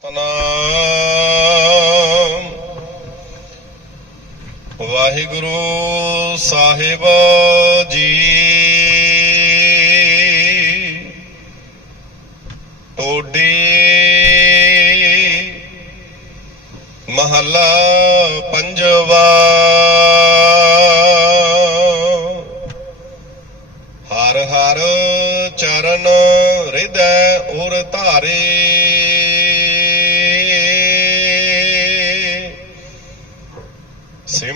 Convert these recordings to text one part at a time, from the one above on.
ਸਤਨਾਮ। ਵਾਹਿਗੁਰੂ ਸਾਹਿਬ ਜੀ। ਟੋਡੀ ਮਹੱਲਾ ਪੰਜਵਾ। ਹਰ ਹਰ ਚਰਨ ਹਿਰਦੈ ਉਰ ਧਾਰੇ।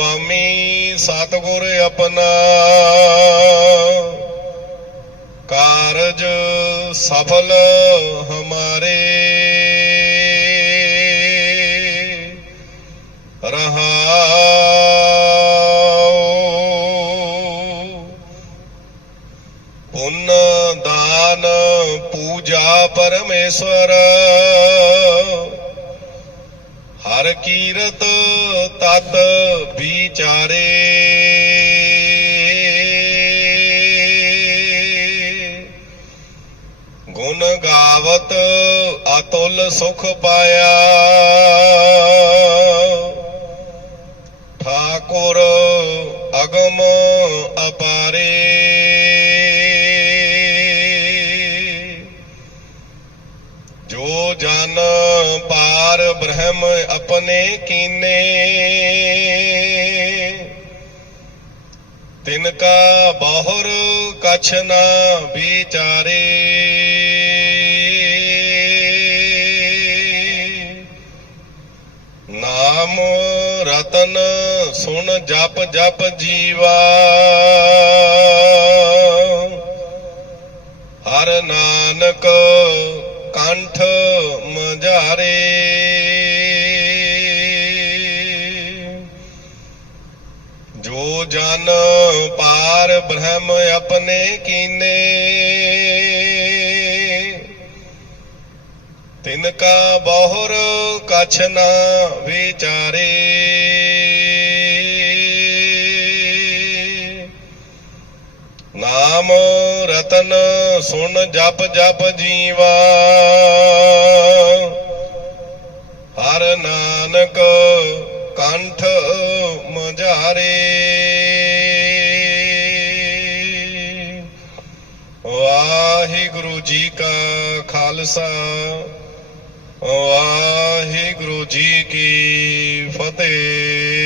ਸੁਆਮੀ ਸਤਿਗੁਰ ਆਪਣਾ। ਕਾਰਜ ਸਫਲ ਹਮਾਰੇ। ਰਹਾਉ ਪੁੰਨ ਦਾਨ ਪੂਜਾ ਪਰਮੇਸ਼ਵਰ। ਹਰ ਕੀਰਤ ਤਤ ਵਿਚਾਰੇ। ਗੁਣ ਗਾਵਤ ਅਤੁਲ ਸੁਖ ਪਾਇਆ। ਠਾਕੁਰ ਅਗਮ ਅਪਾਰੇ। ਬ੍ਰਹਮ ਆਪਣੇ ਕੀਨੇ। ਤਿਨ ਕਾ ਬਹੁਰ ਕਛ ਨਾ ਵਿਚਾਰੇ। ਨਾਮ ਰਤਨ ਸੁਣ ਜਪ ਜਪ ਜੀਵਾ। ਹਰ ਨਾਨਕ ਕੰਠ ਮਝਾਰੇ। ਜੋ ਜਨ ਪਾਰ ਬ੍ਰਹਮ ਆਪਣੇ ਕੀਨੇ, ਤਿਨ ਕਾ ਬਹੁਰ ਕਛ ਨਾ ਵਿਚਾਰੇ। ਨਾਮ ਰਤਨ ਸੁਣ ਜਪ ਜਪ ਜੀਵਾ। ਹਰ ਨਾਨਕ ਕੰਠ ਮਝਾਰੇ। ਵਾਹਿਗੁਰੂ ਜੀ ਕਾ ਖਾਲਸਾ, ਵਾਹਿਗੁਰੂ ਜੀ ਕੀ ਫਤਿਹ।